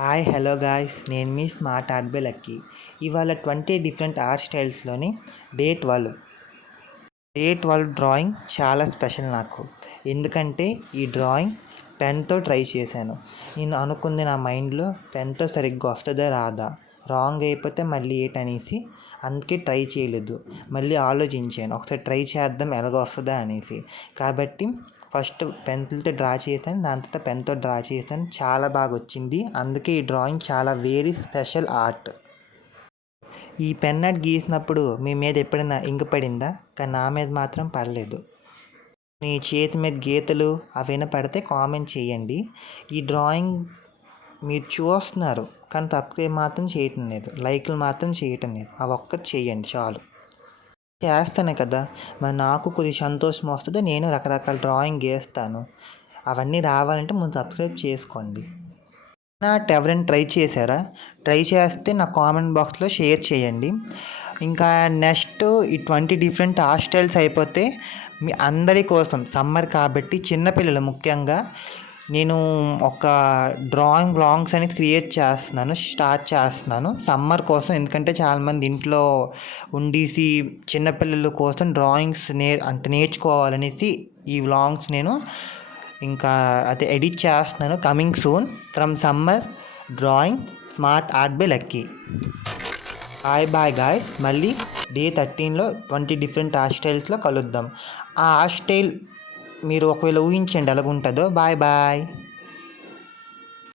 Hi hello guys, నేను మీ smart art by lucky. ఇవాళ 20 different art స్టైల్స్లోని day 12 drawing చాలా special నాకు. ఎందుకంటే ఈ డ్రాయింగ్ పెన్తో ట్రై చేశాను. నేను అనుకుంది నా మైండ్లో పెన్తో సరిగ్గా వస్తుందా రాదా, రాంగ్ అయిపోతే మళ్ళీ ఏటనేసి అందుకే ట్రై చేయలేదు. మళ్ళీ ఆలోచించాను, ఒకసారి ట్రై చేద్దాం ఎలాగ వస్తుందా అనేసి. కాబట్టి ఫస్ట్ పెన్సిల్తో డ్రా చేశాను, దాని తర్వాత పెన్తో డ్రా చేశాను. చాలా బాగా వచ్చింది. అందుకే ఈ డ్రాయింగ్ చాలా వెరీ స్పెషల్ ఆర్ట్. ఈ పెన్ ఆర్ట్ గీసినప్పుడు మీ మీద ఎప్పుడైనా ఇంక పడిందా? కానీ నా మీద మాత్రం పడలేదు. మీ చేతి మీద గీతలు అవైనా పడితే కామెంట్ చేయండి. ఈ డ్రాయింగ్ మీరు చూస్తున్నారు కానీ సబ్స్క్రైబ్ మాత్రం చేయటం లేదు, లైక్లు మాత్రం చేయటం లేదు. అవి ఒక్కటి చేయండి చాలు. చేస్తానే కదా మరి నాకు కొద్ది సంతోషం వస్తుంది. నేను రకరకాల డ్రాయింగ్ గీస్తాను. అవన్నీ రావాలంటే ముందు సబ్స్క్రైబ్ చేసుకోండి. ఎవరైనా ట్రై చేశారా? ట్రై చేస్తే నా కామెంట్ బాక్స్లో షేర్ చేయండి. ఇంకా నెక్స్ట్ ఈ 20 డిఫరెంట్ ఆర్ట్ స్టైల్స్ అయిపోతే మీ అందరి కోసం సమ్మర్ కాబట్టి చిన్నపిల్లలు ముఖ్యంగా నేను ఒక డ్రాయింగ్ వ్లాగ్స్ అనేది స్టార్ట్ చేస్తున్నాను సమ్మర్ కోసం. ఎందుకంటే చాలామంది ఇంట్లో ఉండేసి చిన్నపిల్లల కోసం డ్రాయింగ్స్ నేర్చుకోవాలనేసి ఈ వ్లాగ్స్ నేను ఇంకా అదే ఎడిట్ చేస్తున్నాను. Coming soon from summer drawing smart art by Lucky. Bye guys, మళ్ళీ డే 13లో 20 డిఫరెంట్ ఆర్ట్ స్టైల్స్లో కలుద్దాం. ఆ ఆర్ట్ స్టైల్ మీరు ఒకవేళ ఊహించండి ఎలాగుంటుందో. బాయ్.